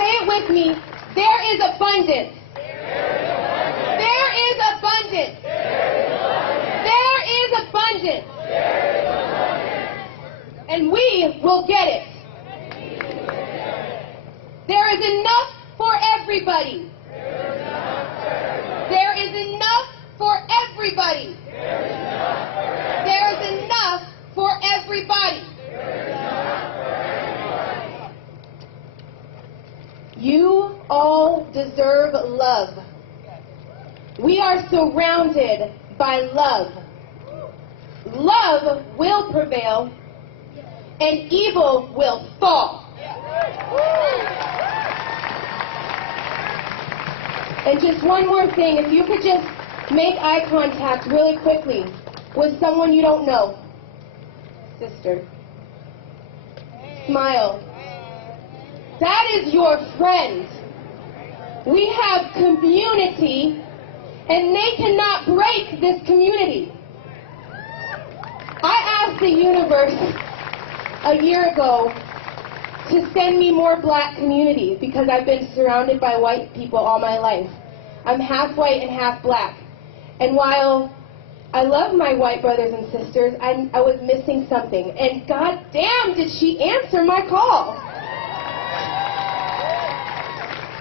Say it with me. There is abundance. There is abundance. There is abundance. And we will get it. There is enough for everybody. There is enough for everybody. There is enough for everybody. You all deserve love. We are surrounded by love. Love will prevail, and evil will fall. And just one more thing, if you could just make eye contact really quickly with someone you don't know. Sister. Smile. That is your friend. We have community, and they cannot break this community. I asked the universe a year ago to send me more black communities because I've been surrounded by white people all my life. I'm half white and half black. And while I love my white brothers and sisters, I was missing something. And God damn, did she answer my call.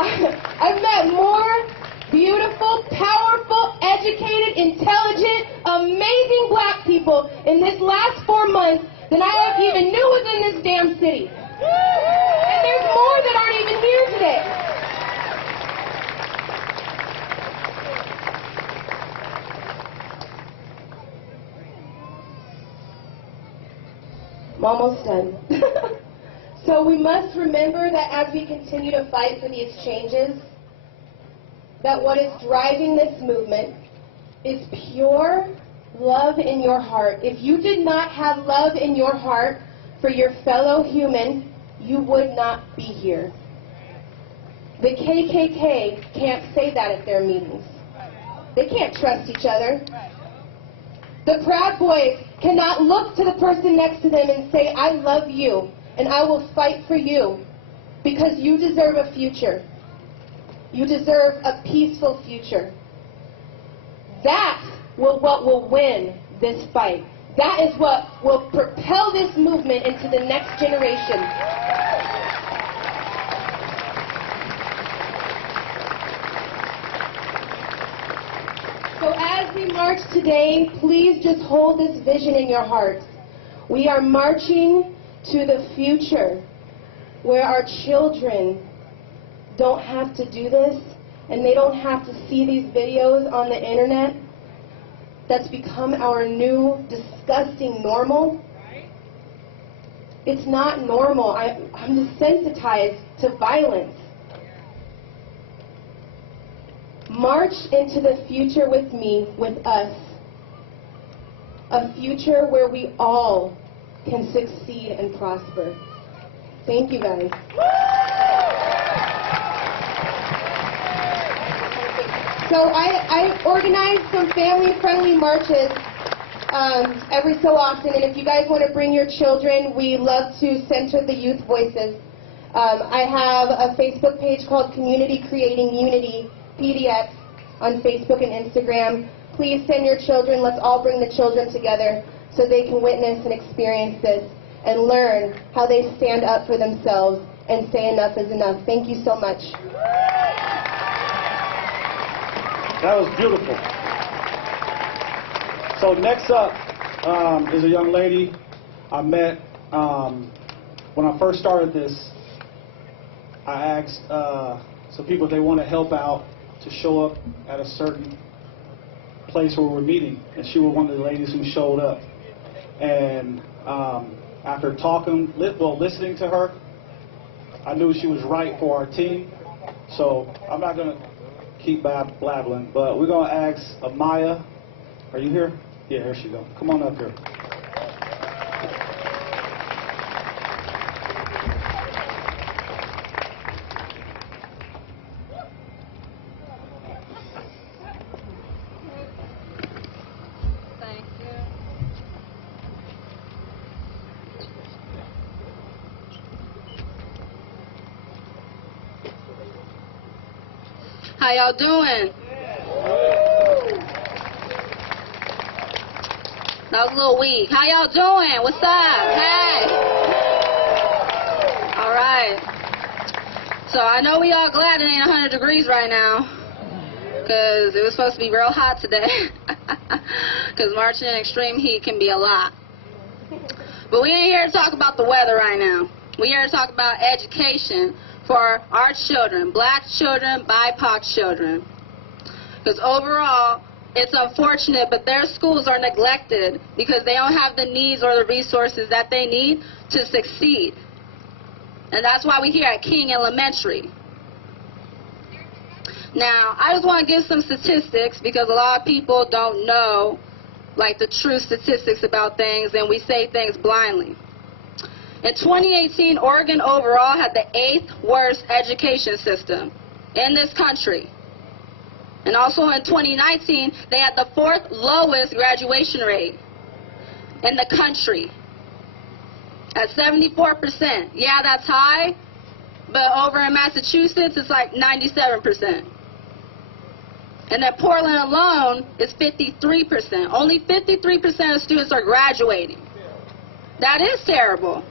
I've met more beautiful, powerful, educated, intelligent, amazing black people in this last 4 months than I even knew was in this damn city. And there's more that aren't even here today. I'm almost done. So we must remember that as we continue to fight for these changes, that what is driving this movement is pure love in your heart. If you did not have love in your heart for your fellow human, you would not be here. The KKK can't say that at their meetings. They can't trust each other. The Proud Boys cannot look to the person next to them and say, I love you, and I will fight for you, because you deserve a future. You deserve a peaceful future. That what will win this fight. That is what will propel this movement into the next generation. So as we march today, please just hold this vision in your hearts. We are marching to the future where our children don't have to do this, and they don't have to see these videos on the internet. That's become our new disgusting normal. It's not normal. I'm desensitized to violence. March into the future with me, with us. A future where we all can succeed and prosper. Thank you, guys. So I organize some family-friendly marches every so often, and if you guys want to bring your children, we love to center the youth voices. I have a Facebook page called Community Creating Unity, PDX, on Facebook and Instagram. Please send your children. Let's all bring the children together so they can witness and experience this and learn how they stand up for themselves and say enough is enough. Thank you so much. That was beautiful. So next up is a young lady I met when I first started this. I asked some people if they want to help out to show up at a certain place where we're meeting, and she was one of the ladies who showed up. And after listening to her, I knew she was right for our team. So I'm not going to keep blabbling, but we're going to ask Amaya. Are you here? Yeah, here she goes. Come on up here. Thank you. How y'all doing? That was a little weak. How y'all doing? What's up? Hey. All right. So I know we all glad it ain't 100 degrees right now, because it was supposed to be real hot today. Because marching in extreme heat can be a lot. But we ain't here to talk about the weather right now. We're here to talk about education for our children, black children, BIPOC children. Because overall, it's unfortunate, but their schools are neglected because they don't have the needs or the resources that they need to succeed. And that's why we're here at King Elementary. Now, I just want to give some statistics because a lot of people don't know, like, the true statistics about things, and we say things blindly. In 2018, Oregon overall had the 8th worst education system in this country. And also in 2019, they had the 4th lowest graduation rate in the country at 74%. Yeah, that's high, but over in Massachusetts, it's like 97%. And then Portland alone is 53%. Only 53% of students are graduating. That is terrible.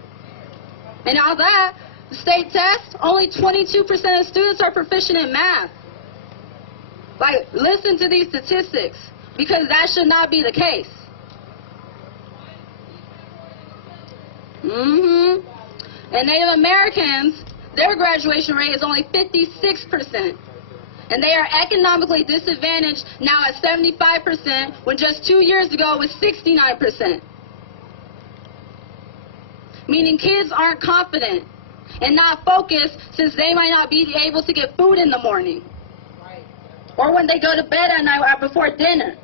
And all that, the state test, only 22% of students are proficient in math. Like, listen to these statistics, because that should not be the case. And Native Americans, their graduation rate is only 56%. And they are economically disadvantaged now at 75%, when just 2 years ago it was 69%. Meaning kids aren't confident and not focused, since they might not be able to get food in the morning. Or when they go to bed at night or before dinner.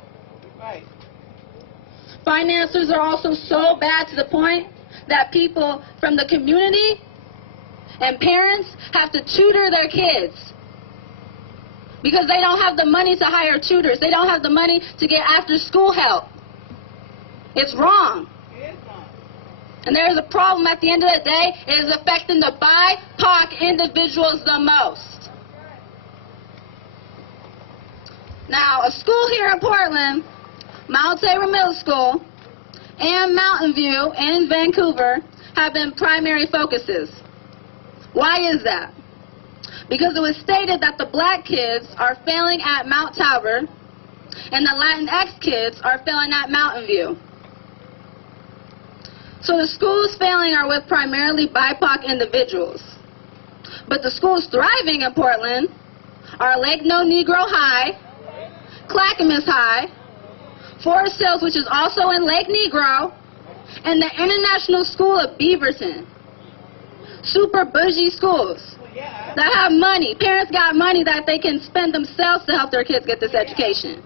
Finances are also so bad to the point that people from the community and parents have to tutor their kids because they don't have the money to hire tutors. They don't have the money to get after-school help. It's wrong. And there's a problem at the end of the day. It is affecting the BIPOC individuals the most. Now, a school here in Portland, Mount Tabor Middle School, and Mountain View in Vancouver have been primary focuses. Why is that? Because it was stated that the black kids are failing at Mount Tabor and the Latinx kids are failing at Mountain View. So the schools failing are with primarily BIPOC individuals. But the schools thriving in Portland are Lake No Negro High, Clackamas High, Forest Hills, which is also in Lake Negro, and the International School of Beaverton. Super bougie schools that have money. Parents got money that they can spend themselves to help their kids get this education.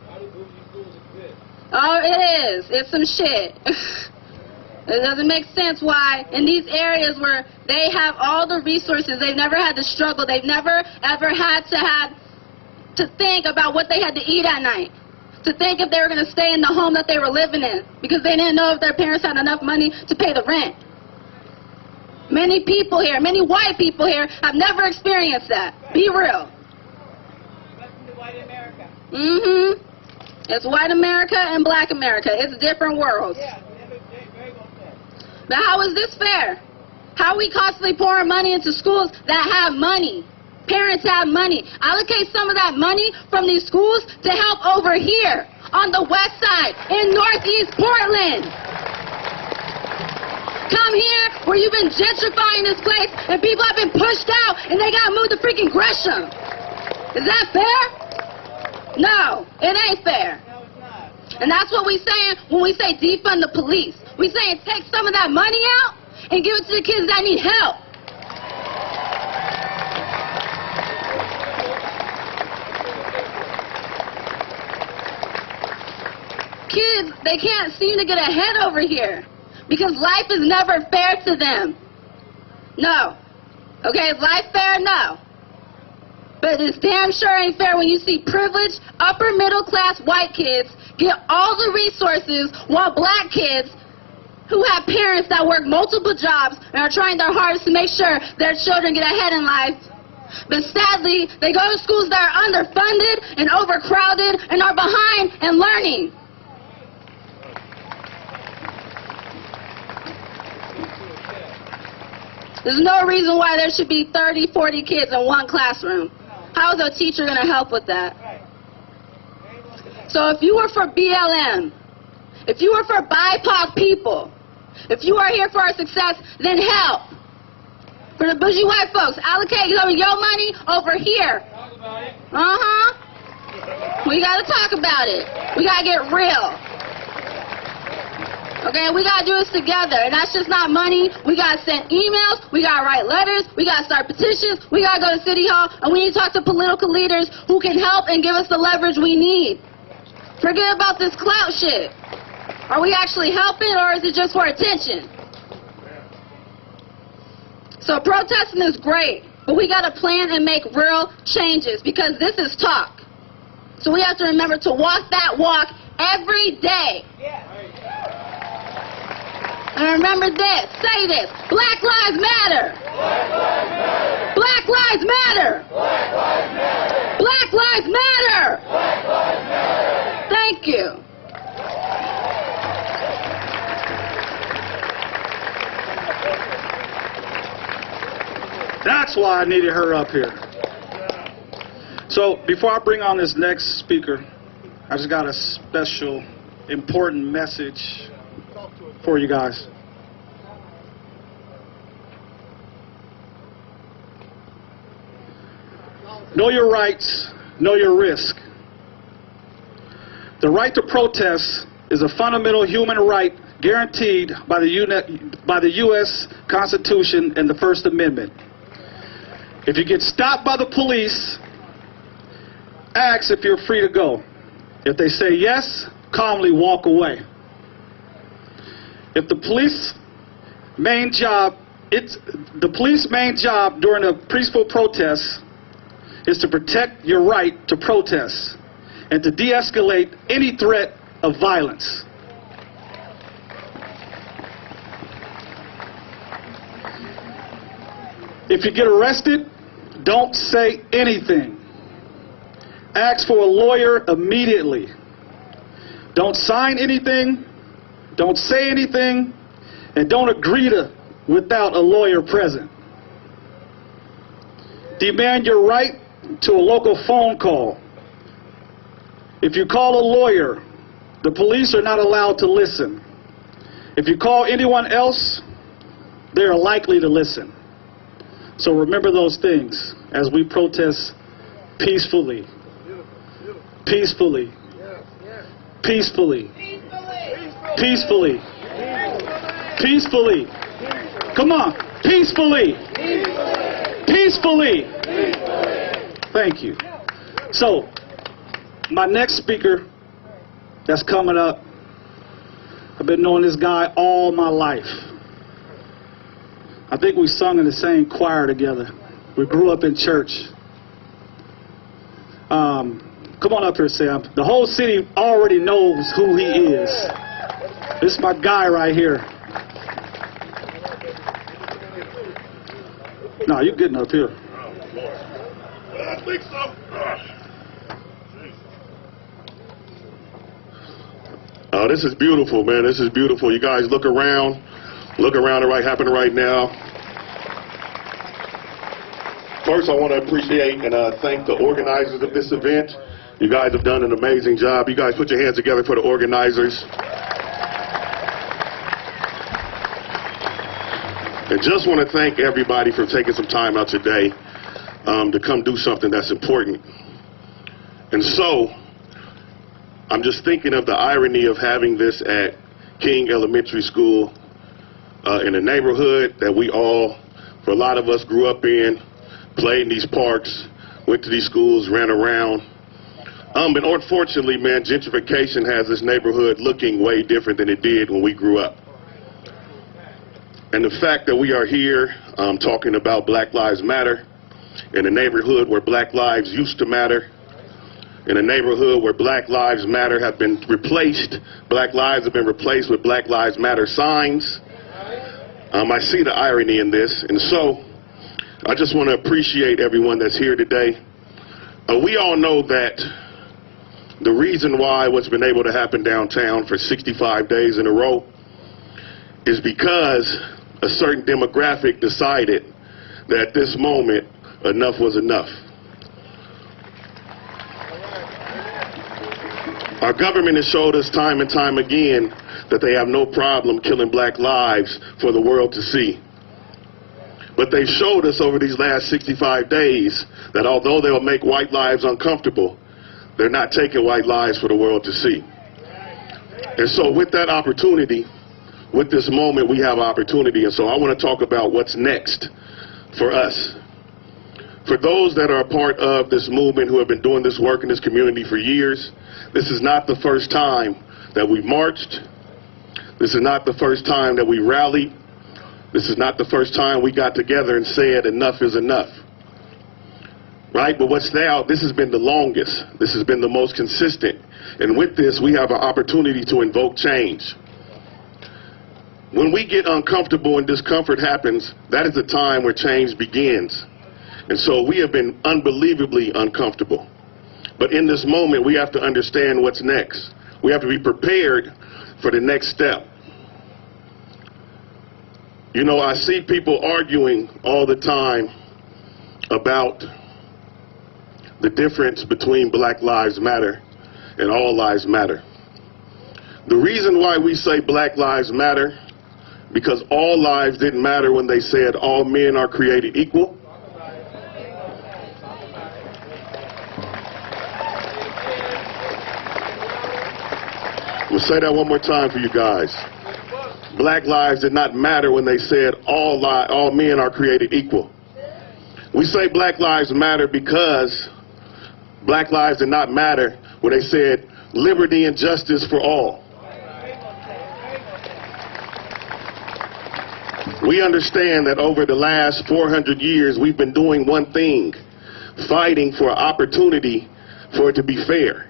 Oh, it is. It's some shit. It doesn't make sense why in these areas where they have all the resources, they've never had to struggle, they've never ever had to think about what they had to eat at night, to think if they were going to stay in the home that they were living in, because they didn't know if their parents had enough money to pay the rent. Many people here, many white people here, have never experienced that. Be real. Welcome to white America. It's white America and black America. It's different worlds. Yeah, very well said. But how is this fair? How are we constantly pouring money into schools that have money? Parents have money. Allocate some of that money from these schools to help over here on the west side in Northeast Portland. Come here where you've been gentrifying this place and people have been pushed out and they got moved to freaking Gresham. Is that fair? No, it ain't fair. No, it's not. And that's what we're saying when we say defund the police. We're saying take some of that money out and give it to the kids that need help. Kids, they can't seem to get ahead over here because life is never fair to them. No. Okay, is life fair? No. But it's damn sure ain't fair when you see privileged, upper middle class white kids get all the resources while black kids who have parents that work multiple jobs and are trying their hardest to make sure their children get ahead in life But sadly, they go to schools that are underfunded and overcrowded and are behind in learning. There's no reason why there should be 30, 40 kids in one classroom. How is a teacher going to help with that? So if you were for BLM, if you were for BIPOC people, if you are here for our success, then help. For the bougie white folks, allocate some of your money over here. Talk about it. We got to talk about it. We got to get real. Okay, we got to do this together. And that's just not money. We got to send emails. We got to write letters. We got to start petitions. We got to go to City Hall. And we need to talk to political leaders who can help and give us the leverage we need. Forget about this clout shit. Are we actually helping, or is it just for attention? So protesting is great, but we got to plan and make real changes, because this is talk. So we have to remember to walk that walk every day. Yeah. And remember this, say this, Black Lives Matter. Black Lives Matter. Black Lives Matter. Black Lives Matter. Black Lives Matter. Thank you. That's why I needed her up here. So before I bring on this next speaker, I just got a special, important message for you guys. Know your rights, know your risk. The right to protest is a fundamental human right guaranteed by the U.S. Constitution and the First Amendment. If you get stopped by the police, ask if you're free to go. If they say yes, calmly walk away. If the police main job during a peaceful protest is to protect your right to protest and to de-escalate any threat of violence. If you get arrested, don't say anything. Ask for a lawyer immediately. Don't sign anything, don't say anything, and don't agree to without a lawyer present. Demand your right to a local phone call. If you call a lawyer, the police are not allowed to listen. If you call anyone else, they are likely to listen. So remember those things as we protest peacefully. Peacefully. Peacefully. Peacefully. Peacefully. Come on. Peacefully. Peacefully. Thank you. So, my next speaker that's coming up, I've been knowing this guy all my life. I think we sung in the same choir together. We grew up in church. Come on up here, Sam. The whole city already knows who he is. This is my guy right here. No, you're getting up here. I think so. Oh, this is beautiful, man. This is beautiful. You guys look around. Look around at what happening right now. First, I want to appreciate and thank the organizers of this event. You guys have done an amazing job. You guys put your hands together for the organizers. And just want to thank everybody for taking some time out today to come do something that's important. And so, I'm just thinking of the irony of having this at King Elementary School in a neighborhood that we all, for a lot of us, grew up in, played in these parks, went to these schools, ran around. But unfortunately, man, gentrification has this neighborhood looking way different than it did when we grew up. And the fact that we are here talking about Black Lives Matter in a neighborhood where Black lives used to matter, in a neighborhood where Black Lives Matter have been replaced, Black lives have been replaced with Black Lives Matter signs. I see the irony in this. And so I just want to appreciate everyone that's here today. We all know that the reason why what's been able to happen downtown for 65 days in a row is because a certain demographic decided that at this moment, enough was enough. Our government has showed us time and time again that they have no problem killing black lives for the world to see. But they've showed us over these last 65 days that although they'll make white lives uncomfortable, they're not taking white lives for the world to see. And so with that opportunity, with this moment, we have opportunity. And so I want to talk about what's next for us. For those that are a part of this movement who have been doing this work in this community for years, this is not the first time that we've marched. This is not the first time that we rallied. This is not the first time we got together and said enough is enough. Right? But what's now, this has been the longest. This has been the most consistent. And with this, we have an opportunity to invoke change. When we get uncomfortable and discomfort happens, that is the time where change begins. And so we have been unbelievably uncomfortable. But in this moment, we have to understand what's next. We have to be prepared for the next step. You know, I see people arguing all the time about the difference between Black Lives Matter and All Lives Matter. The reason why we say Black Lives Matter, because all lives didn't matter when they said all men are created equal. I'm going to say that one more time for you guys. Black lives did not matter when they said all men are created equal. We say Black Lives Matter because Black lives did not matter when they said liberty and justice for all. We understand that over the last 400 years, we've been doing one thing, fighting for an opportunity for it to be fair.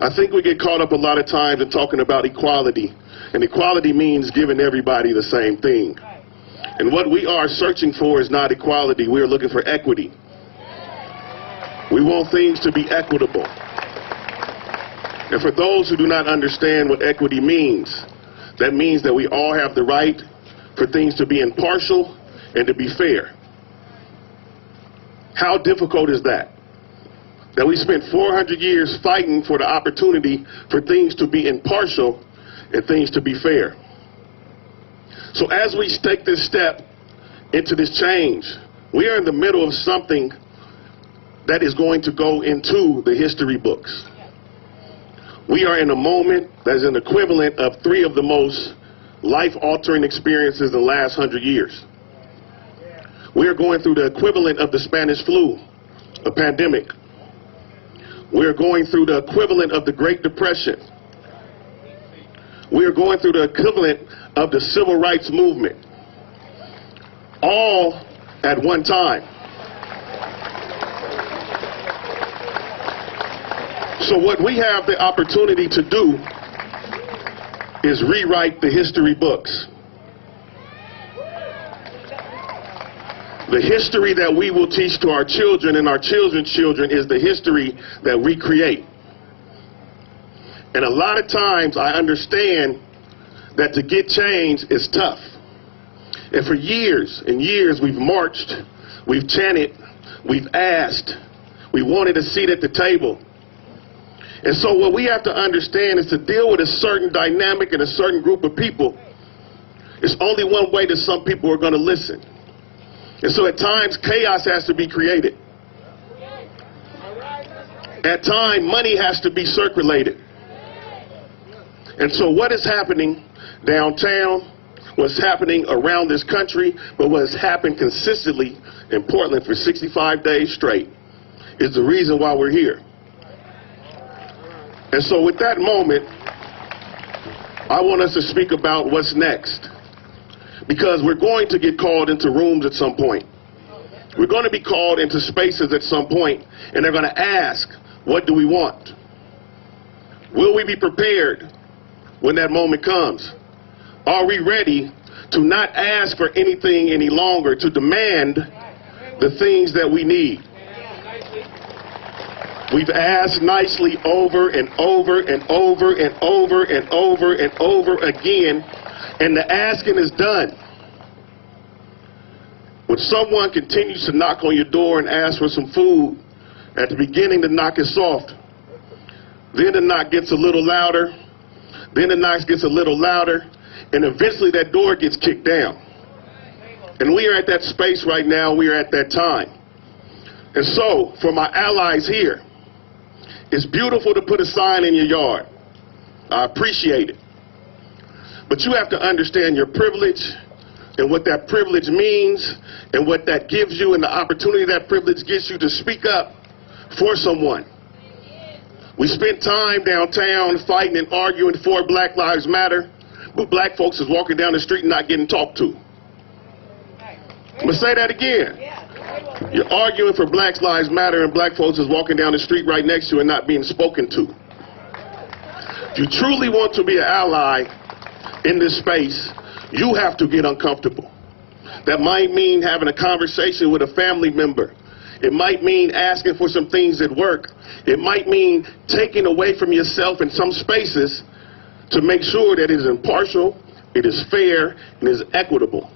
I think we get caught up a lot of times in talking about equality, and equality means giving everybody the same thing. And what we are searching for is not equality, we are looking for equity. We want things to be equitable. And for those who do not understand what equity means, that means that we all have the right for things to be impartial and to be fair. How difficult is that? That we spent 400 years fighting for the opportunity for things to be impartial and things to be fair. So as we take this step into this change, we are in the middle of something that is going to go into the history books. We are in a moment that is an equivalent of 3 of the most life-altering experiences in the last 100 years. We are going through the equivalent of the Spanish flu, a pandemic. We are going through the equivalent of the Great Depression. We are going through the equivalent of the Civil Rights Movement, all at one time. So what we have the opportunity to do is rewrite the history books. The history that we will teach to our children and our children's children is the history that we create. And a lot of times I understand that to get change is tough. And for years and years we've marched, we've chanted, we've asked, we wanted a seat at the table. And so what we have to understand is to deal with a certain dynamic and a certain group of people, it's only one way that some people are going to listen. And so at times, chaos has to be created. At times, money has to be circulated. And so what is happening downtown, what's happening around this country, but what has happened consistently in Portland for 65 days straight is the reason why we're here. And so with that moment, I want us to speak about what's next. Because we're going to get called into rooms at some point. We're going to be called into spaces at some point, and they're going to ask, what do we want? Will we be prepared when that moment comes? Are we ready to not ask for anything any longer, to demand the things that we need. We've asked nicely over and over and over and over and over and over again, and the asking is done. When someone continues to knock on your door and ask for some food, at the beginning the knock is soft. Then the knock gets a little louder. Then the knock gets a little louder. And eventually that door gets kicked down. And we are at that space right now. We are at that time. And so, for my allies here, it's beautiful to put a sign in your yard. I appreciate it. But you have to understand your privilege and what that privilege means and what that gives you and the opportunity that privilege gives you to speak up for someone. We spent time downtown fighting and arguing for Black Lives Matter, but black folks is walking down the street and not getting talked to. I'm going to say that again. You're arguing for Black Lives Matter and black folks is walking down the street right next to you and not being spoken to. If you truly want to be an ally in this space, you have to get uncomfortable. That might mean having a conversation with a family member. It might mean asking for some things at work. It might mean taking away from yourself in some spaces to make sure that it is impartial, it is fair, and is equitable.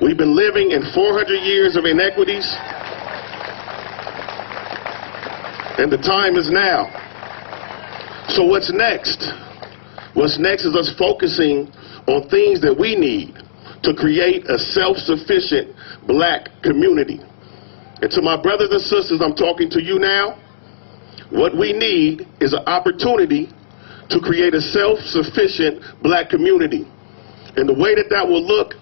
We've been living in 400 years of inequities, and the time is now. So what's next? What's next is us focusing on things that we need to create a self-sufficient black community. And to my brothers and sisters, I'm talking to you now. What we need is an opportunity to create a self-sufficient black community. And the way that that will look,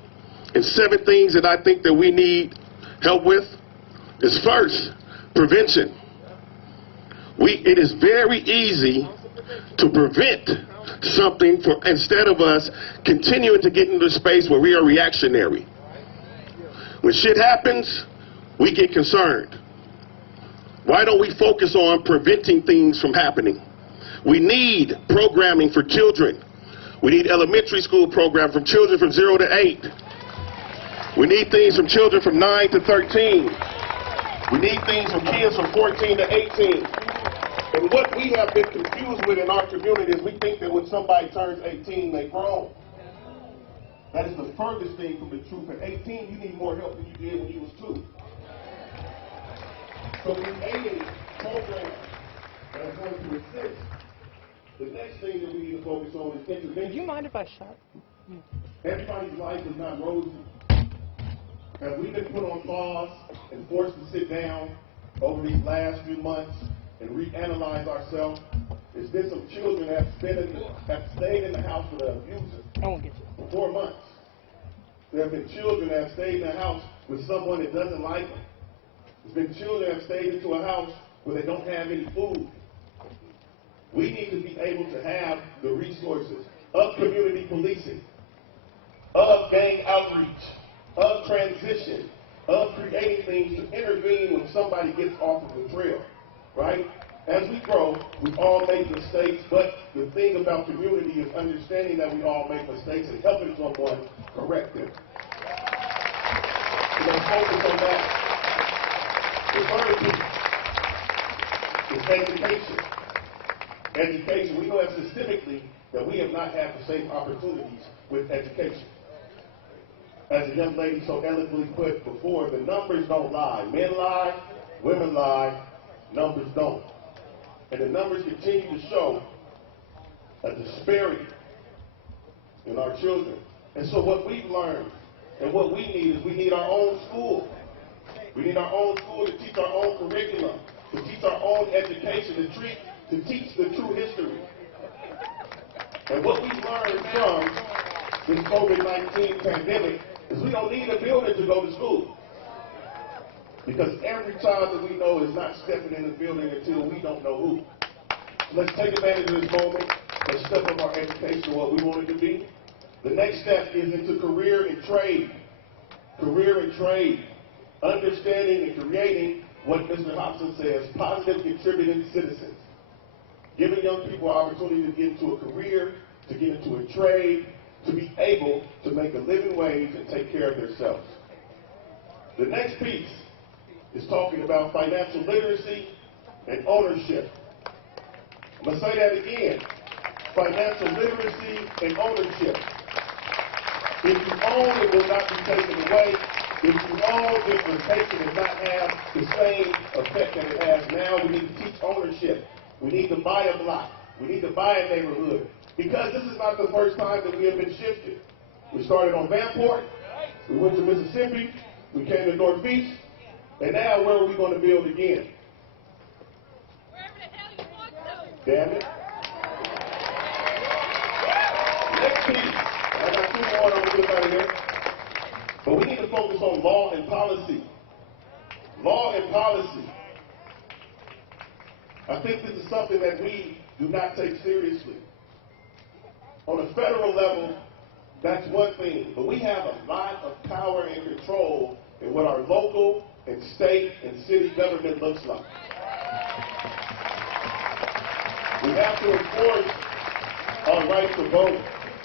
and 7 things that I think that we need help with, is first, prevention. It is very easy to prevent something instead of us continuing to get into a space where we are reactionary. When shit happens, we get concerned. Why don't we focus on preventing things from happening? We need programming for children. We need elementary school program from children from 0 to 8. We need things from children from 9 to 13. We need things from kids from 14 to 18. And what we have been confused with in our community is we think that when somebody turns 18, they're grown. That is the furthest thing from the truth. At 18, you need more help than you did when you was 2. So creating programs that are going to assist. The next thing that we need to focus on is intervention. Do you mind if I shut? Everybody's life is not rosy. As we've been put on pause and forced to sit down over these last few months and reanalyze ourselves, there's been some children that have stayed in the house with an abuser I won't get you. for 4 months. There have been children that have stayed in the house with someone that doesn't like them. There's been children that have stayed into a house where they don't have any food. We need to be able to have the resources of community policing, of gang outreach, of transition, of creating things to intervene when somebody gets off of the trail, right? As we grow, we all make mistakes, but the thing about community is understanding that we all make mistakes and helping someone correct them. We're going to focus on that. The third piece is education. Education. We know that systemically that we have not had the same opportunities with education. As a young lady so eloquently put before, the numbers don't lie. Men lie, women lie, numbers don't. And the numbers continue to show a disparity in our children. And so what we've learned and what we need is we need our own school. We need our own school to teach our own curriculum, to teach our own education, to teach the true history. And what we've learned from this COVID-19 pandemic is we don't need a building to go to school. Because every child that we know is not stepping in the building until we don't know who. So let's take advantage of this moment. Let's step up our education to what we want it to be. The next step is into career and trade. Career and trade. Understanding and creating what Mr. Hobson says, positive contributing citizens. Giving young people opportunity to get into a career, to get into a trade, to be able to make a living wage and take care of themselves. The next piece is talking about financial literacy and ownership. I'm going to say that again. Financial literacy and ownership. If you own, it will not be taken away. If you own, implementation does not have the same effect that it has now. We need to teach ownership. We need to buy a block. We need to buy a neighborhood. Because this is not the first time that we have been shifted. We started on Vanport. We went to Mississippi. We came to North Beach. And now where are we going to build again? Wherever the hell you want to. Damn it. Next piece. I got two more and I'm going to get out of here. But we need to focus on law and policy. Law and policy. I think this is something that we do not take seriously. On a federal level, that's one thing. But we have a lot of power and control in what our local and state and city government looks like. We have to enforce our right to vote.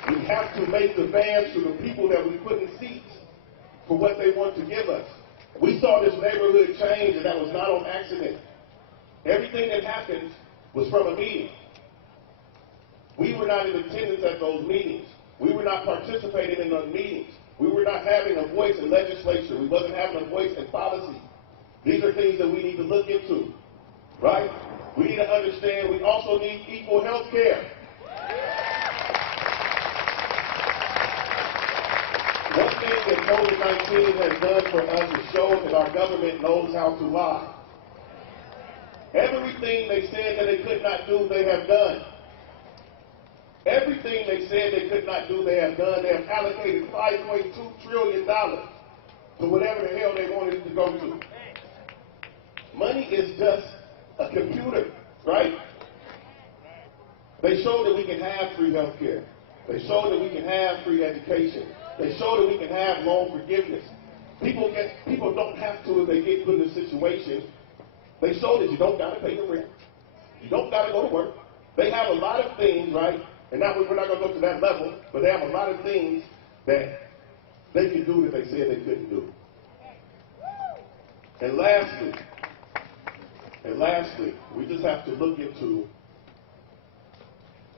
We have to make demands to the people that we put in seats for what they want to give us. We saw this neighborhood change, and that was not on accident. Everything that happened was from a meeting. We were not in attendance at those meetings. We were not participating in those meetings. We were not having a voice in legislature. We wasn't having a voice in policy. These are things that we need to look into, right? We need to understand we also need equal health care. One thing that COVID-19 has done for us is show that our government knows how to lie. Everything they said that they could not do, they have done. Everything they said they could not do, they have done. They have allocated $5.2 trillion to whatever the hell they wanted it to go to. Money is just a computer, right? They showed that we can have free health care. They showed that we can have free education. They showed that we can have loan forgiveness. People don't have to if they get put in a situation. They showed that you don't got to pay the rent. You don't got to go to work. They have a lot of things, right? And now we're not going to go to that level, but they have a lot of things that they can do that they said they couldn't do. And lastly, we just have to look into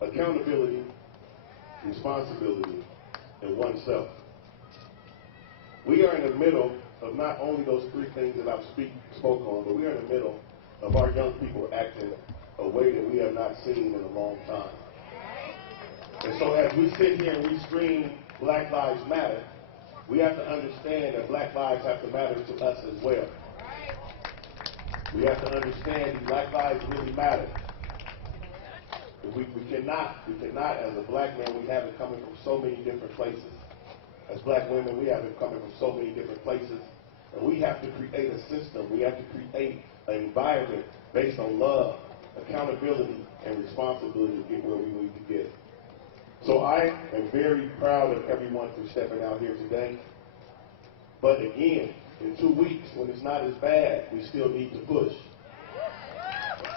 accountability, responsibility, and oneself. We are in the middle of not only those three things that I've spoke on, but we are in the middle of our young people acting a way that we have not seen in a long time. And so as we sit here and we scream Black Lives Matter, we have to understand that Black lives have to matter to us as well. We have to understand that Black lives really matter. We cannot, as a black man, we have it coming from so many different places. As black women, we have it coming from so many different places. And we have to create a system. We have to create an environment based on love, accountability, and responsibility to get where we need to get. So I am very proud of everyone for stepping out here today. But again, in 2 weeks, when it's not as bad, we still need to push.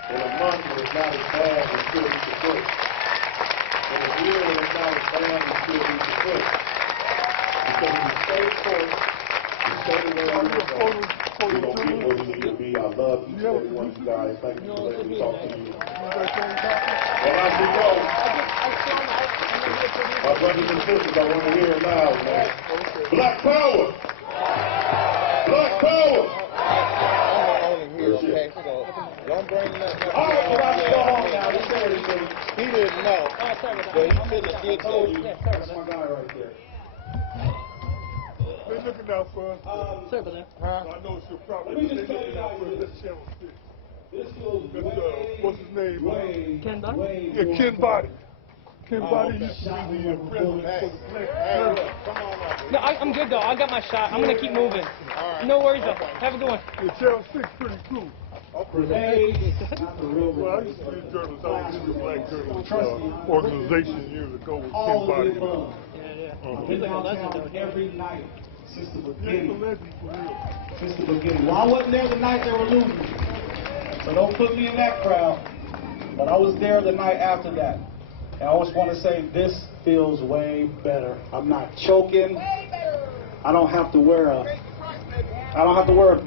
In a month, when it's not as bad, we still need to push. In a year, when it's not as bad, we still need to push. Because if we stay forth, we stay the way we want to go, we're going to get where we need to be. I love each and every one of you guys. Thank you for letting me talk to you. And as we go, my brothers and sisters, I want to hear it loud, man. Black power! Black power! Okay, so don't bring nothing up. All right, well, I can go home now. He said everything. He didn't know, but he shouldn't have did Oh, that. that's my guy right there. They're looking out for us. Sorry about that. I know it's your problem. Let me They're just tell you looking out for us. guys That's Channel 6. This goes That's, way, what's his name? Ken Body? way Yeah, Ken Body. Ken Body okay. used to be the president for the Black Hey, Panther. look, come on up. No, I'm good though. I got my shot. I'm gonna keep moving. All right. No worries though. Okay. Have a good one. Yeah, Channel 6 pretty cool. Grenades, not the real Well, I used to be a journalist. I was in the Black Journalist Trust me. organization years ago with Ken all of Body. the above. Yeah. I've been downtown every night since the Yeah, he's a beginning. legend for real. Since the beginning. Well, I wasn't there the night they were losing. So don't put me in that crowd. But I was there the night after that. And I just want to say this feels way better. I'm not choking. I don't have to wear a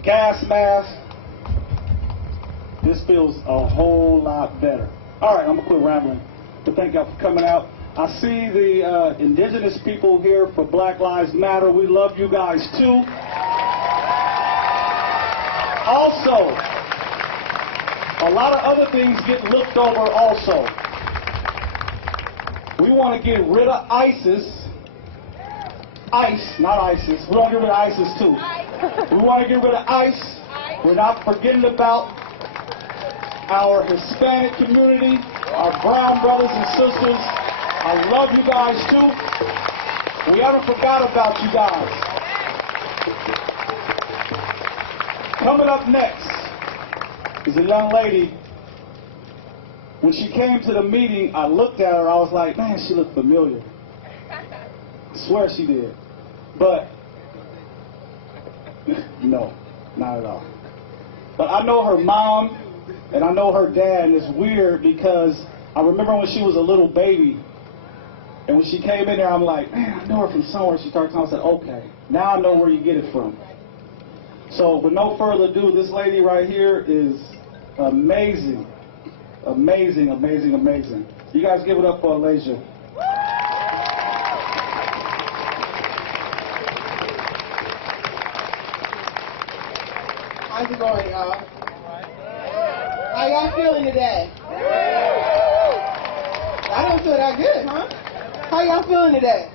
gas mask. This feels a whole lot better. All right, I'm gonna quit rambling. But thank y'all for coming out. I see the indigenous people here for Black Lives Matter. We love you guys too. Also, a lot of other things get looked over also. We want to get rid of ISIS. ICE, not ISIS. We want to get rid of ISIS too. We want to get rid of ICE. We're not forgetting about our Hispanic community, our brown brothers and sisters. I love you guys too. We haven't forgot about you guys. Coming up next is a young lady. When she came to the meeting, I looked at her, I was like, man, she looked familiar. I swear she did. But, no, not at all. But I know her mom, and I know her dad, and it's weird because I remember when she was a little baby, and when she came in there, I'm like, man, I know her from somewhere. She started talking, I said, okay, now I know where you get it from. So, with no further ado, this lady right here is amazing. Amazing, amazing, amazing. You guys give it up for Alasia. How's it going, y'all? How y'all feeling today? I don't feel that good, huh? How y'all feeling today?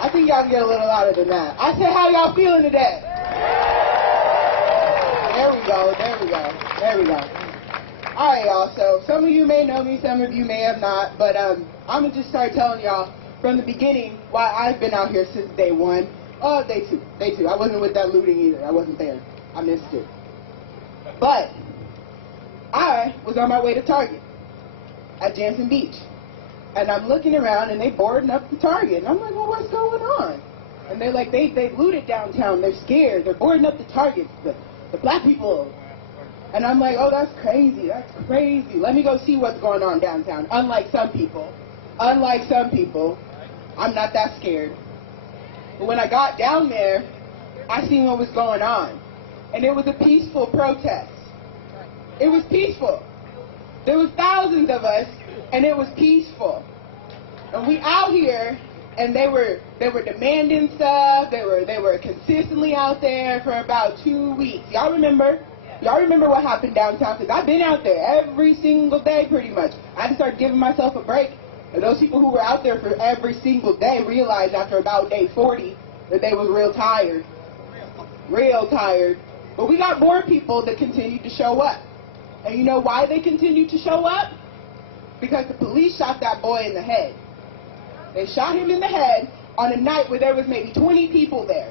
I think y'all can get a little louder than that. I said, how y'all feeling today? There we go, there we go, there we go. All right, y'all, so some of you may know me, some of you may have not, but I'm going to just start telling y'all from the beginning why I've been out here since day one. Oh, day two. I wasn't with that looting either. I wasn't there. I missed it. But I was on my way to Target at Jansen Beach. And I'm looking around, and they boarding up the Target. And I'm like, well, what's going on? And they're like, they looted downtown. They're scared. They're boarding up the Target, the black people. And I'm like, oh, that's crazy. That's crazy. Let me go see what's going on downtown. Unlike some people, I'm not that scared. But when I got down there, I seen what was going on. And it was a peaceful protest. It was peaceful. There was thousands of us, and it was peaceful. And we out here, and they were demanding stuff. They were consistently out there for about 2 weeks. Y'all remember? Y'all remember what happened downtown? Because I've been out there every single day pretty much. I had to start giving myself a break. And those people who were out there for every single day realized after about day 40 that they was real tired. Real tired. But we got more people that continued to show up. And you know why they continued to show up? Because the police shot that boy in the head. They shot him in the head on a night where there was maybe 20 people there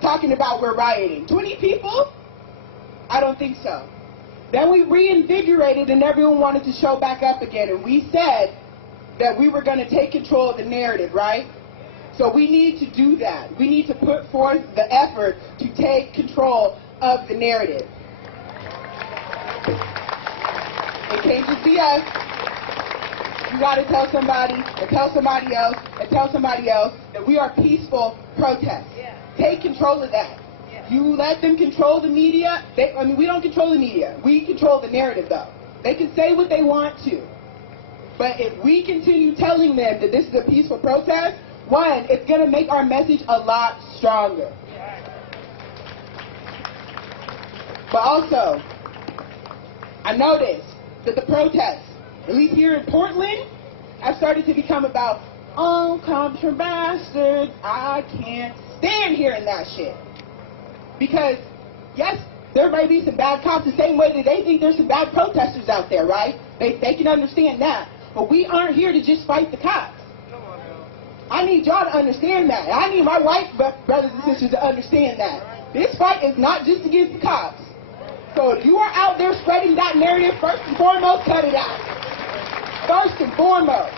talking about we're rioting. 20 people? I don't think so. Then we reinvigorated and everyone wanted to show back up again. And we said that we were going to take control of the narrative, right? So we need to do that. We need to put forth the effort to take control of the narrative. It can't just be us. You got to tell somebody, and tell somebody else, and tell somebody else that we are peaceful protests. Yeah. Take control of that. Yeah. You let them control the media. We don't control the media. We control the narrative, though. They can say what they want to. But if we continue telling them that this is a peaceful protest, one, it's going to make our message a lot stronger. But also, I noticed that the protests, at least here in Portland, have started to become about, oh, cops are bastards. I can't stand hearing that shit. Because, yes, there may be some bad cops the same way that they think there's some bad protesters out there, right? They can understand that. But we aren't here to just fight the cops. I need y'all to understand that. I need my white brothers and sisters to understand that. This fight is not just against the cops. So if you are out there spreading that narrative, first and foremost, cut it out. First and foremost.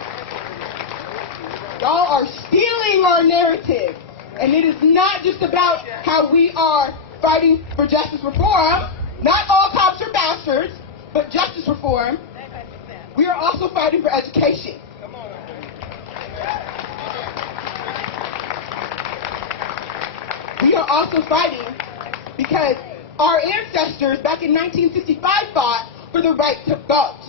Y'all are stealing our narrative. And it is not just about how we are fighting for justice reform. Not all cops are bastards, but justice reform. we are also fighting for education. We are also fighting because our ancestors back in 1965 fought for the right to vote.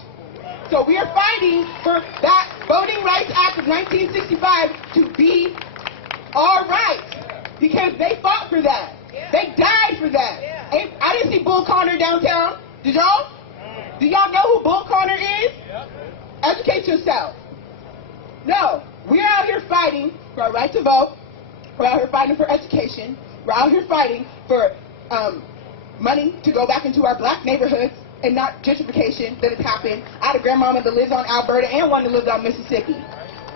So we are fighting for that Voting Rights Act of 1965 to be our rights because they fought for that. They died for that. I didn't see Bull Connor downtown. Did y'all? Do y'all know who Bull Connor is? Educate yourself. No, we're out here fighting for our right to vote. We're out here fighting for education. We're out here fighting for money to go back into our black neighborhoods and not gentrification that has happened. I had a grandmama that lives on Alberta and one that lives on Mississippi.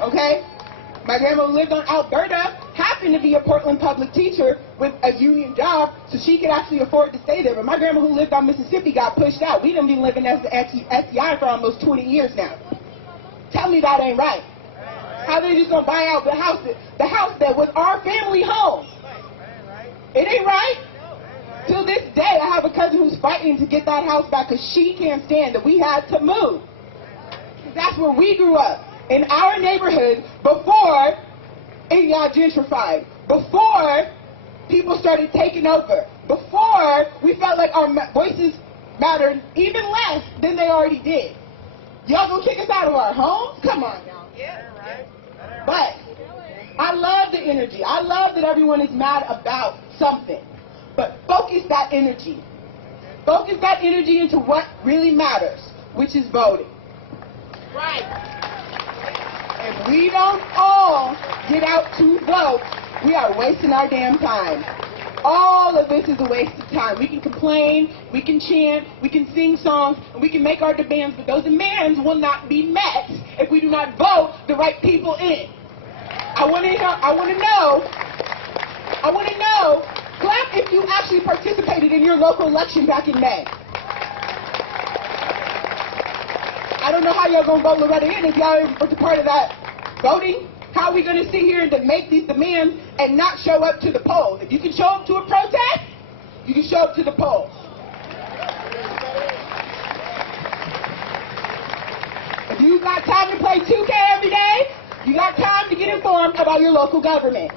Okay? My grandma who lived on Alberta happened to be a Portland public teacher with a union job, so she could actually afford to stay there. But my grandma who lived on Mississippi got pushed out. We done been living as the SEI for almost 20 years now. Tell me that ain't right. How they just gonna buy out the house that was our family home? It ain't right. Till this day, I have a cousin who's fighting to get that house back because she can't stand that we had to move. That's where we grew up. In our neighborhood, before it got gentrified, before people started taking over, before we felt like our voices mattered even less than they already did. Y'all gonna kick us out of our homes? Come on now. But I love the energy. I love that everyone is mad about something. But focus that energy. Focus that energy into what really matters, which is voting. Right. If we don't all get out to vote, we are wasting our damn time. All of this is a waste of time. We can complain, we can chant, we can sing songs, and we can make our demands, but those demands will not be met if we do not vote the right people in. I want to know, clap if you actually participated in your local election back in May. I don't know how y'all gonna vote Loretta in if y'all are part of that voting. How are we gonna sit here and make these demands and not show up to the polls? If you can show up to a protest, you can show up to the polls. If you got time to play 2K every day, you got time to get informed about your local government.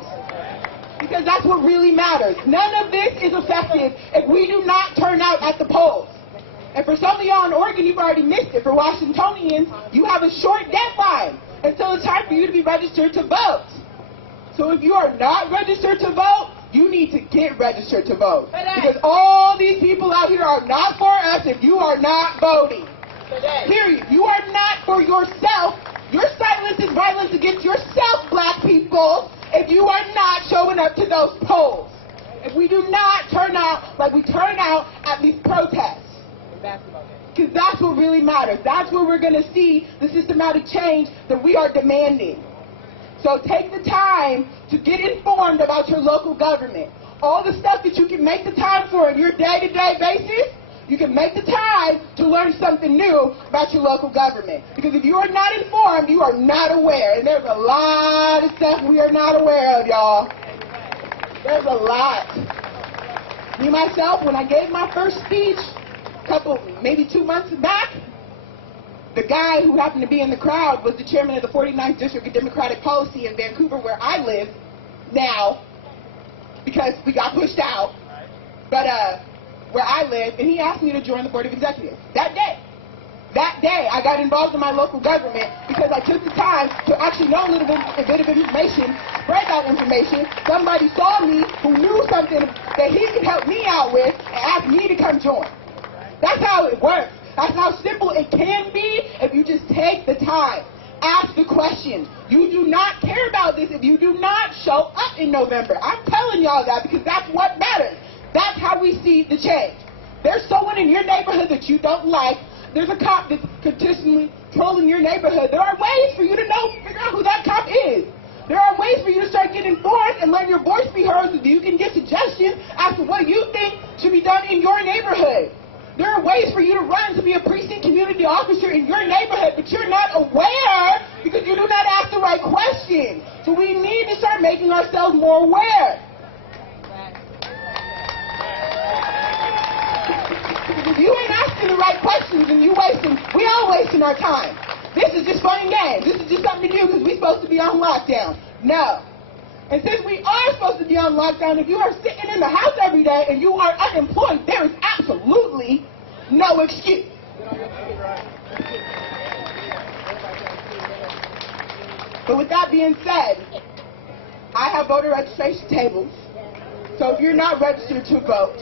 Because that's what really matters. None of this is effective if we do not turn out at the polls. And for some of y'all in Oregon, you've already missed it. For Washingtonians, you have a short deadline until it's time for you to be registered to vote. So if you are not registered to vote, you need to get registered to vote. Because all these people out here are not for us if you are not voting. Period. You are not for yourself. Your silence is violence against yourself, black people, if you are not showing up to those polls. If we do not turn out like we turn out at these protests. Because that's what really matters. That's where we're going to see the systematic change that we are demanding. So take the time to get informed about your local government. All the stuff that you can make the time for in your day-to-day basis, you can make the time to learn something new about your local government. Because if you are not informed, you are not aware. And there's a lot of stuff we are not aware of, y'all. There's a lot. Me, myself, when I gave my first speech, maybe 2 months back, the guy who happened to be in the crowd was the chairman of the 49th District of Democratic Policy in Vancouver, where I live now, because we got pushed out, but where I live, and he asked me to join the Board of Executives. That day, I got involved in my local government because I took the time to actually know a bit of information, spread that information. Somebody saw me who knew something that he could help me out with and asked me to come join. That's how it works. That's how simple it can be if you just take the time. Ask the questions. You do not care about this if you do not show up in November. I'm telling y'all that because that's what matters. That's how we see the change. There's someone in your neighborhood that you don't like. There's a cop that's consistently trolling your neighborhood. There are ways for you to figure out who that cop is. There are ways for you to start getting informed and let your voice be heard so that you can get suggestions as to what you think should be done in your neighborhood. There are ways for you to run to be a precinct community officer in your neighborhood, but you're not aware because you do not ask the right questions. So we need to start making ourselves more aware. Because if you ain't asking the right questions, then we all wasting our time. this is just fun and games. This is just something to do because we're supposed to be on lockdown. No. And since we are supposed to be on lockdown, if you are sitting in the house every day and you are unemployed, there is absolutely no excuse. But with that being said, I have voter registration tables. So if you're not registered to vote,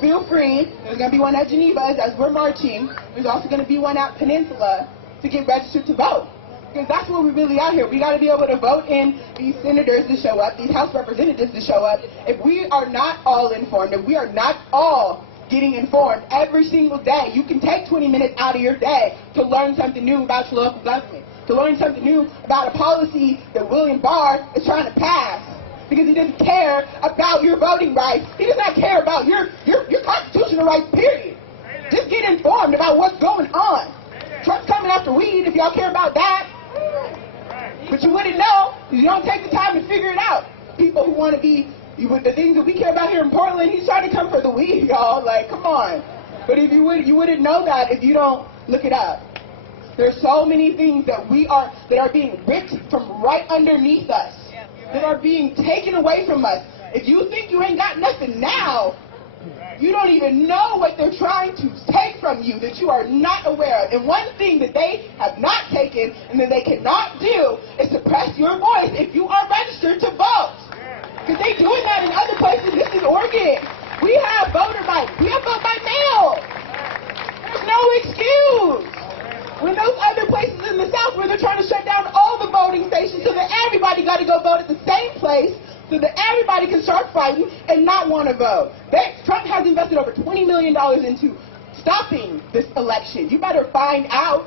feel free. There's going to be one at Geneva as we're marching. There's also going to be one at Peninsula to get registered to vote. Because that's what we really out here. We got to be able to vote in these senators to show up, these House representatives to show up. If we are not all informed, if we are not all getting informed every single day, you can take 20 minutes out of your day to learn something new about your local government, to learn something new about a policy that William Barr is trying to pass. Because he doesn't care about your voting rights. He does not care about your constitutional rights, period. Just get informed about what's going on. Trump's coming after weed, if y'all care about that. But you wouldn't know, because you don't take the time to figure it out. People who want to be, the things that we care about here in Portland, he's trying to come for the weed, y'all. Like, come on. But if you wouldn't know that if you don't look it up. There's so many things that are being ripped from right underneath us, that are being taken away from us. If you think you ain't got nothing now, you don't even know what they're trying to take from you that you are not aware of. And one thing that they have not taken and that they cannot do is suppress your voice if you are registered to vote. Because they're doing that in other places. This is Oregon. We have vote by mail. There's no excuse. When those other places in the South where they're trying to shut down all the voting stations so that everybody got to go vote at the same place, so that everybody can start fighting and not want to vote. Trump has invested over $20 million into stopping this election. You better find out.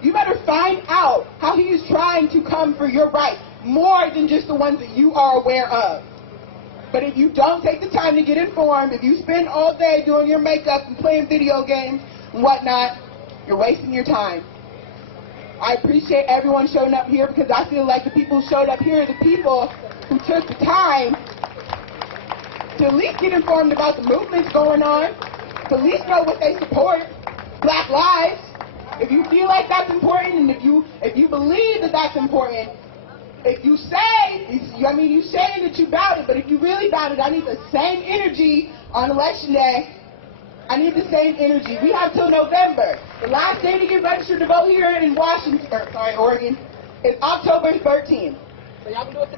You better find out how he is trying to come for your rights, more than just the ones that you are aware of. But if you don't take the time to get informed, if you spend all day doing your makeup and playing video games and whatnot, you're wasting your time. I appreciate everyone showing up here because I feel like the people who showed up here are the people who took the time to at least get informed about the movements going on, to at least know what they support, Black lives. If you feel like that's important, and if you believe that that's important, if you say, you say that you bout it, but if you really bout it, I need the same energy on election day. I need the same energy. We have till November. The last day to get registered to vote here in Oregon, is October 13th.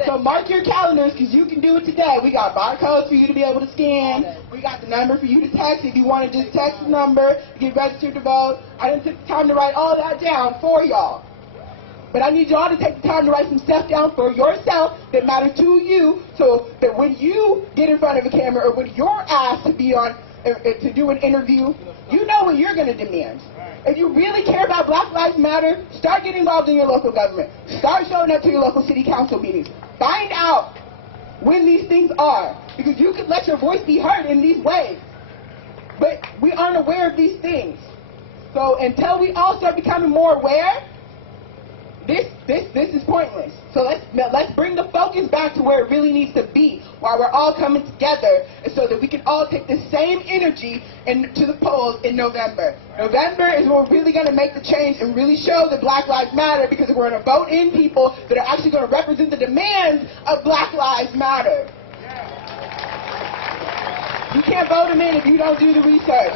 So mark your calendars because you can do it today. We got barcodes for you to be able to scan. We got the number for you to text if you want to just text the number, get registered to vote. I didn't take the time to write all that down for y'all. But I need y'all to take the time to write some stuff down for yourself that matters to you so that when you get in front of a camera or when you're asked to be on to do an interview, you know what you're going to demand. If you really care about Black Lives Matter, start getting involved in your local government. Start showing up to your local city council meetings. Find out when these things are, because you can let your voice be heard in these ways. But we aren't aware of these things. So until we all start becoming more aware, this is pointless. So let's bring the focus back to where it really needs to be while we're all coming together, and so that we can all take the same energy to the polls in November. November is when we're really going to make the change and really show that Black Lives Matter, because we're going to vote in people that are actually going to represent the demands of Black Lives Matter. You can't vote them in if you don't do the research.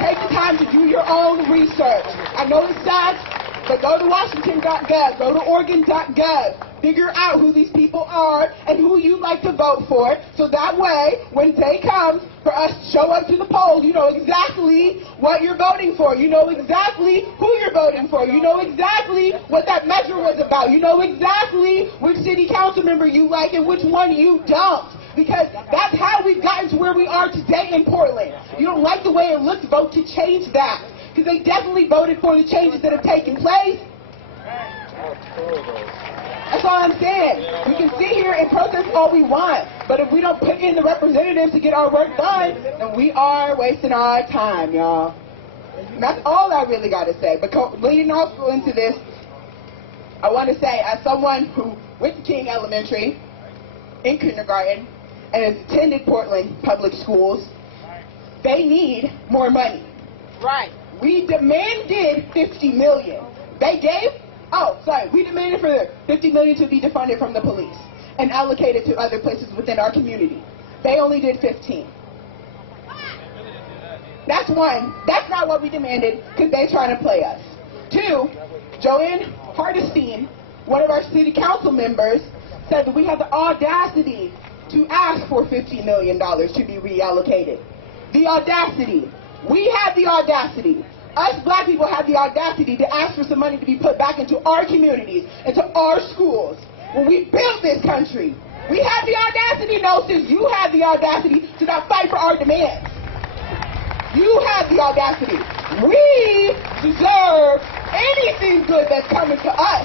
Take the time to do your own research. I know it sucks. But go to Washington.gov, go to Oregon.gov, figure out who these people are and who you'd like to vote for, so that way, when the day comes for us to show up to the polls, you know exactly what you're voting for. You know exactly who you're voting for. You know exactly what that measure was about. You know exactly which city council member you like and which one you don't. Because that's how we've gotten to where we are today in Portland. You don't like the way it looks, vote to change that. Because they definitely voted for the changes that have taken place. That's all I'm saying. We can sit here and protest all we want, but if we don't put in the representatives to get our work done, then we are wasting our time, y'all. And that's all I really got to say. But leading off into this, I want to say, as someone who went to King Elementary in kindergarten and has attended Portland public schools, they need more money. Right. We demanded $50 million. They gave, we demanded for $50 million to be defunded from the police and allocated to other places within our community. They only did 15. That's one. That's not what we demanded because they're trying to play us. Two, Joanne Hardestein, one of our city council members, said that we have the audacity to ask for $50 million to be reallocated. The audacity. We have the audacity. Us black people have the audacity to ask for some money to be put back into our communities, into our schools. When we built this country, we have the audacity, no, since you have the audacity to not fight for our demands. You have the audacity. We deserve anything good that's coming to us.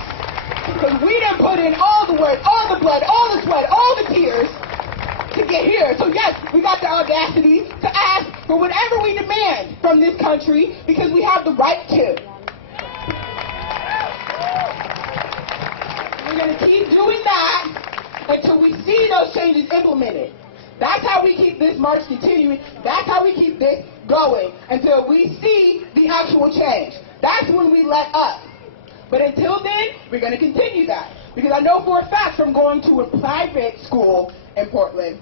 Because we done put in all the work, all the blood, all the sweat, all the tears to get here. So yes, we got the audacity to ask for whatever we demand from this country because we have the right to. We're going to keep doing that until we see those changes implemented. That's how we keep this march continuing. That's how we keep this going until we see the actual change. That's when we let up. But until then, we're going to continue that. Because I know for a fact from going to a private school in Portland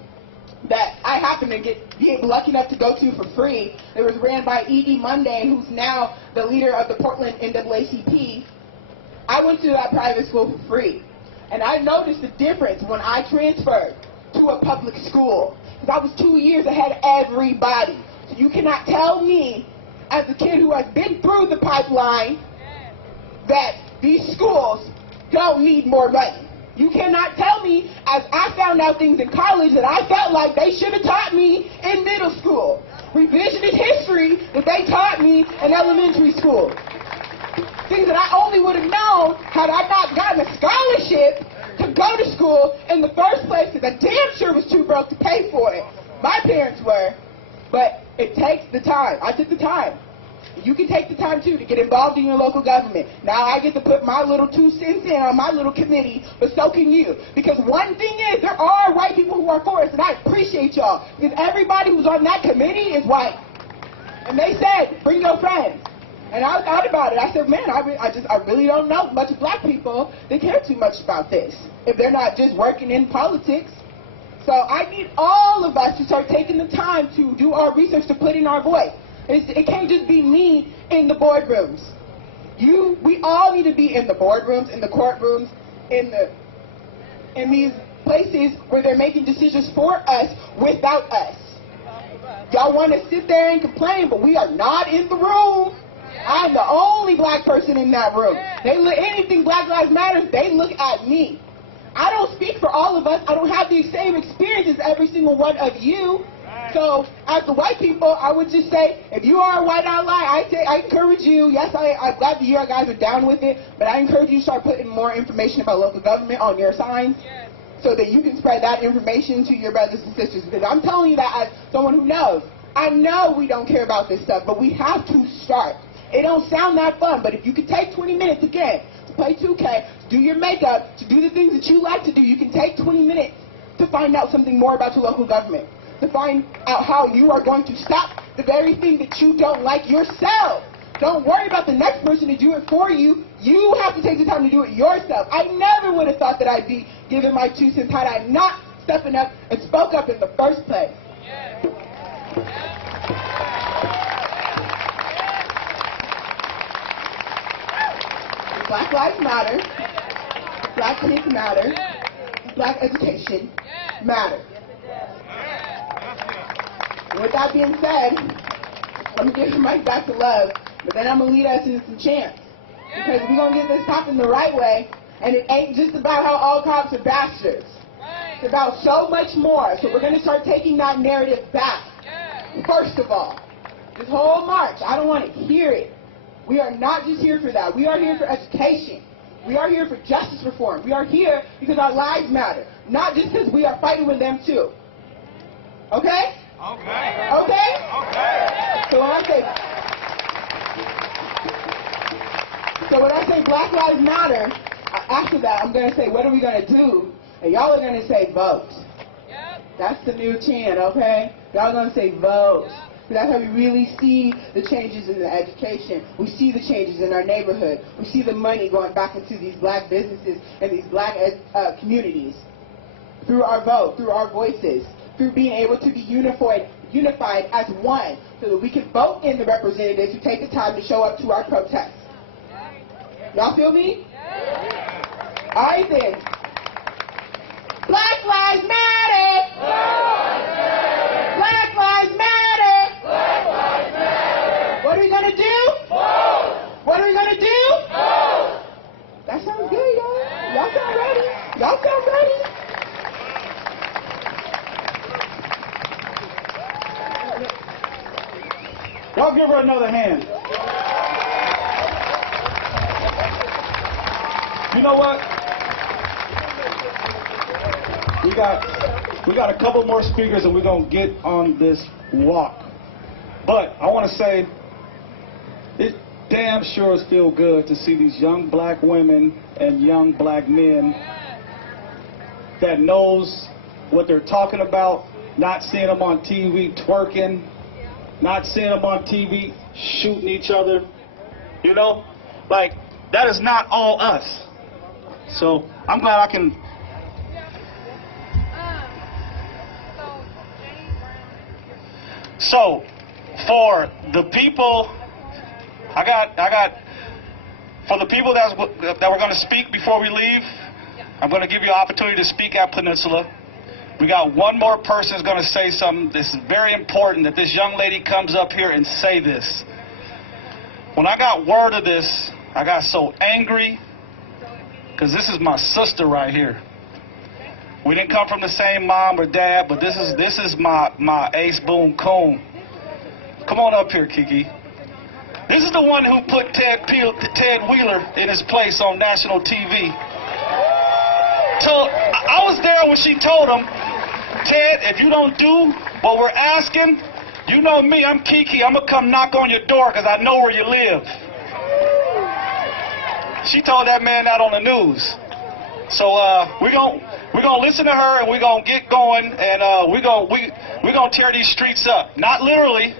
that I happen to be lucky enough to go to for free. It was ran by E.D. Monday, who's now the leader of the Portland NAACP. I went to that private school for free. And I noticed the difference when I transferred to a public school. Because I was 2 years ahead of everybody. So you cannot tell me, as a kid who has been through the pipeline, that these schools don't need more money. You cannot tell me, as I found out things in college that I felt like they should have taught me in middle school. Revisionist history that they taught me in elementary school. Things that I only would have known had I not gotten a scholarship to go to school in the first place because I damn sure was too broke to pay for it. My parents were. But it takes the time. I took the time. You can take the time, too, to get involved in your local government. Now I get to put my little 2 cents in on my little committee, but so can you. Because one thing is, there are white people who are for us, and I appreciate y'all. Because everybody who's on that committee is white. And they said, bring your friends. And I thought about it. I said, man, I really don't know much of black people that care too much about this, if they're not just working in politics. So I need all of us to start taking the time to do our research, to put in our voice. It can't just be me in the boardrooms. We all need to be in the boardrooms, in the courtrooms, in these places where they're making decisions for us without us. Y'all want to sit there and complain, but we are not in the room. I'm the only black person in that room. Anything Black Lives Matter, they look at me. I don't speak for all of us. I don't have the same experiences as every single one of you. So, as the white people, I would just say, if you are a white ally, I encourage you. Yes, I'm glad that you guys are down with it, but I encourage you to start putting more information about local government on your signs so that you can spread that information to your brothers and sisters. Because I'm telling you that as someone who knows. I know we don't care about this stuff, but we have to start. It don't sound that fun, but if you could take 20 minutes again to play 2K, to do your makeup, to do the things that you like to do, you can take 20 minutes to find out something more about your local government. To find out how you are going to stop the very thing that you don't like yourself. Don't worry about the next person to do it for you. You have to take the time to do it yourself. I never would have thought that I'd be giving my 2 cents had I not stepping up and spoke up in the first place. Black lives matter. Black kids matter. Black education matter. With that being said, I'm going to give the mic back to Love, but then I'm going to lead us into some chants. Because we're going to get this popping the right way, and it ain't just about how all cops are bastards. It's about so much more. So we're going to start taking that narrative back. First of all, this whole march, I don't want to hear it. We are not just here for that. We are here for education. We are here for justice reform. We are here because our lives matter, not just because we are fighting with them too. Okay? Okay. Okay? Okay. So when I say Black Lives Matter, after that I'm going to say, what are we going to do? And y'all are going to say, vote. That's the new chant, okay? Y'all are going to say, vote. That's how we really see the changes in the education. We see the changes in our neighborhood. We see the money going back into these black businesses and these black communities. Through our vote, through our voices, through being able to be unified as one, so that we can vote in the representatives who take the time to show up to our protests. Y'all feel me? All right then. Black Lives Matter! Black Lives Matter! Black Lives Matter! What are we gonna do? Vote! What are we gonna do? Vote! That sounds good, y'all. Y'all sound ready. Y'all sound ready. Y'all give her another hand. You know what? We got a couple more speakers and we're going to get on this walk. But I want to say, it damn sure feels good to see these young black women and young black men that knows what they're talking about, not seeing them on TV twerking, not seeing them on TV shooting each other. You know? Like, that is not all us. So I'm glad I can. So for the people, for the people that we're going to speak before we leave, I'm going to give you an opportunity to speak at Peninsula. We got one more person who's going to say something. This is very important that this young lady comes up here and say this. When I got word of this, I got so angry because this is my sister right here. We didn't come from the same mom or dad, but this is my ace boom coon. Come on up here, Kiki. This is the one who put Ted Wheeler in his place on national TV. So I was there when she told him, Ted, if you don't do what we're asking, you know me, I'm Kiki. I'm going to come knock on your door because I know where you live. She told that man that on the news. So we're gonna listen to her and we're gonna get going and we're gonna tear these streets up. Not literally,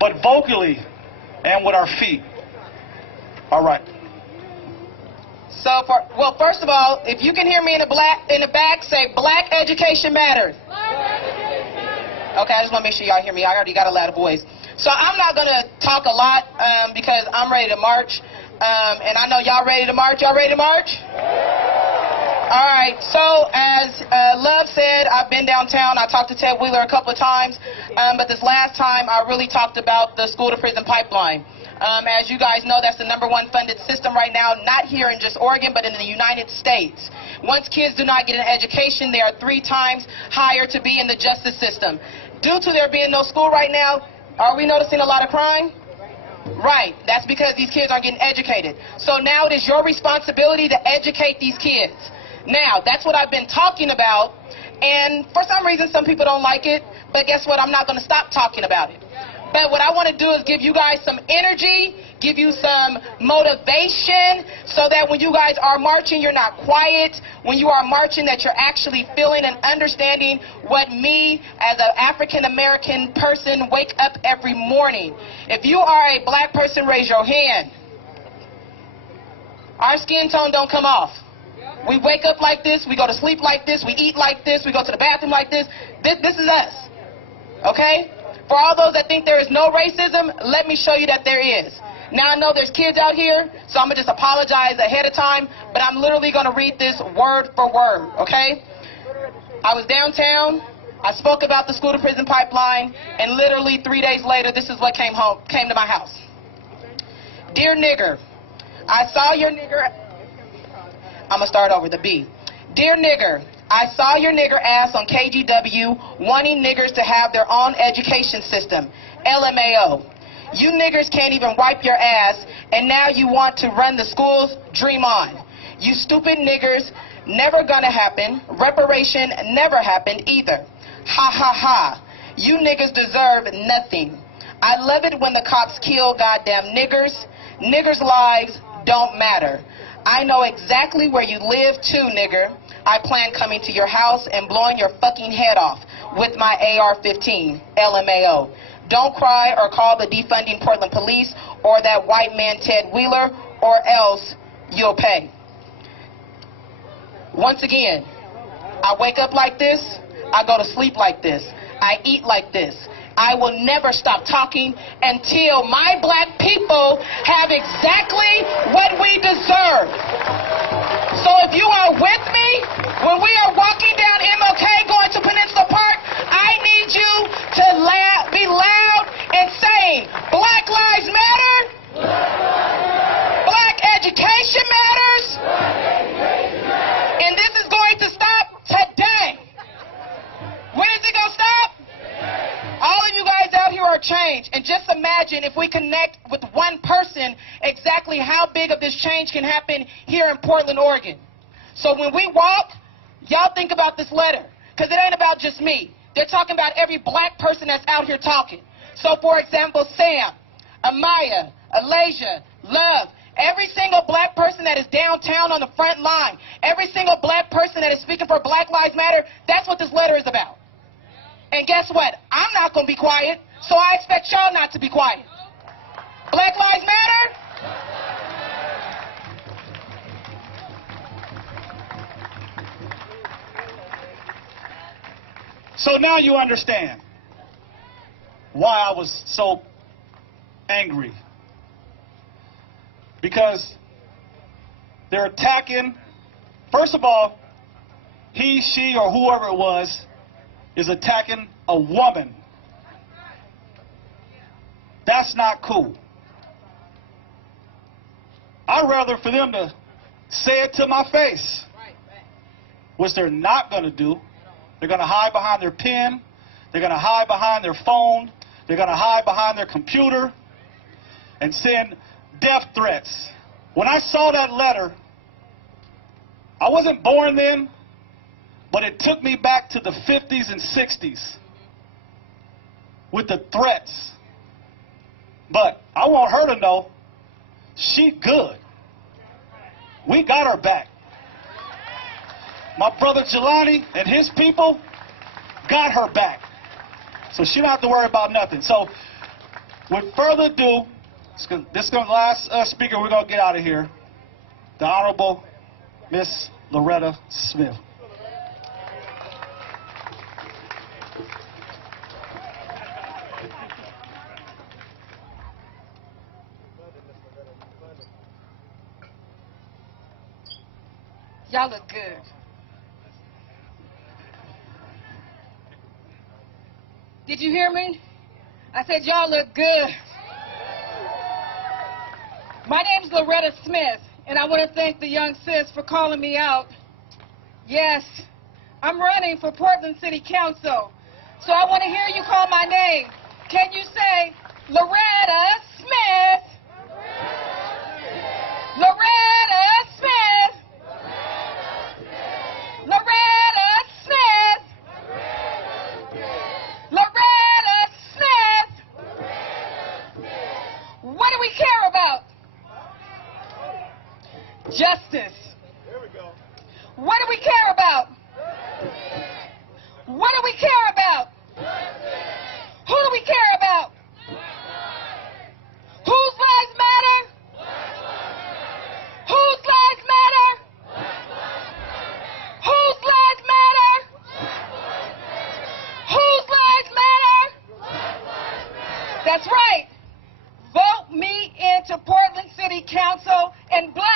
but vocally and with our feet. All right. So, first of all, if you can hear me in the back, say Black Education Matters. Okay, I just want to make sure y'all hear me. I already got a loud voice. So I'm not going to talk a lot because I'm ready to march. And I know y'all ready to march. Y'all ready to march? All right. So as Love said, I've been downtown. I talked to Ted Wheeler a couple of times. But this last time, I really talked about the school-to-prison pipeline. As you guys know, that's the #1 funded system right now, not here in just Oregon, but in the United States. Once kids do not get an education, they are 3 times higher to be in the justice system. Due to there being no school right now, are we noticing a lot of crime? Right. That's because these kids aren't getting educated. So now it is your responsibility to educate these kids. Now, that's what I've been talking about, and for some reason, some people don't like it, but guess what? I'm not going to stop talking about it. But what I want to do is give you guys some energy, give you some motivation, so that when you guys are marching, you're not quiet. When you are marching, that you're actually feeling and understanding what me, as an African-American person, wake up every morning. If you are a black person, raise your hand. Our skin tone don't come off. We wake up like this, we go to sleep like this, we eat like this, we go to the bathroom like this. This is us. Okay? For all those that think there is no racism, let me show you that there is. Now, I know there's kids out here, so I'm going to just apologize ahead of time, but I'm literally going to read this word for word, okay? I was downtown, I spoke about the school-to-prison pipeline, and literally 3 days later, this is what came to my house. Dear nigger, I saw your nigger... I'm going to start over, the B. Dear nigger, I saw your nigger ass on KGW wanting niggers to have their own education system. LMAO. You niggers can't even wipe your ass, and now you want to run the schools? Dream on. You stupid niggers, never gonna happen. Reparation never happened either. Ha ha ha. You niggers deserve nothing. I love it when the cops kill goddamn niggers. Niggers' lives don't matter. I know exactly where you live too, nigger. I plan coming to your house and blowing your fucking head off. with my AR-15, LMAO. Don't cry or call the defunding Portland police or that white man Ted Wheeler, or else you'll pay. Once again, I wake up like this, I go to sleep like this, I eat like this. I will never stop talking until my black people have exactly what we deserve. So if you are with me, when we are walking down MLK going to Peninsula Park, I need you to be loud and saying, Black Lives Matter, Black education matters, and this is going to stop today. When is it going to stop? All of you guys out here are changed, and just imagine if we connect with one person exactly how big of this change can happen here in Portland, Oregon. So when we walk, y'all think about this letter, because it ain't about just me. They're talking about every black person that's out here talking. So for example, Sam, Amaya, Alasia, Love, every single black person that is downtown on the front line, every single black person that is speaking for Black Lives Matter, that's what this letter is about. And guess what? I'm not going to be quiet, so I expect y'all not to be quiet. Black Lives Matter? So now you understand why I was so angry. Because they're attacking, first of all, he, she, or whoever it was, is attacking a woman. That's not cool. I'd rather for them to say it to my face, which they're not going to do. They're going to hide behind their pen. They're going to hide behind their phone. They're going to hide behind their computer and send death threats. When I saw that letter, I wasn't born then, but it took me back to the 50s and 60s with the threats. But I want her to know she good. We got her back. My brother Jelani and his people got her back. So she don't have to worry about nothing. So with further ado, this is the last speaker we're going to get out of here. The Honorable Miss Loretta Smith. Y'all look good. Did you hear me? I said y'all look good. My name's Loretta Smith, and I want to thank the young sis for calling me out. Yes, I'm running for Portland City Council, so I want to hear you call my name. Can you say, Loretta Smith? Loretta Smith? Loretta Smith? Loretta Smith? What do we care about? Justice. What do we care about? What do we care about? Who do we care about? Whose lives matter? Whose lives matter? Whose lives matter? Whose lives matter? That's right. Vote me into Portland City Council, and Black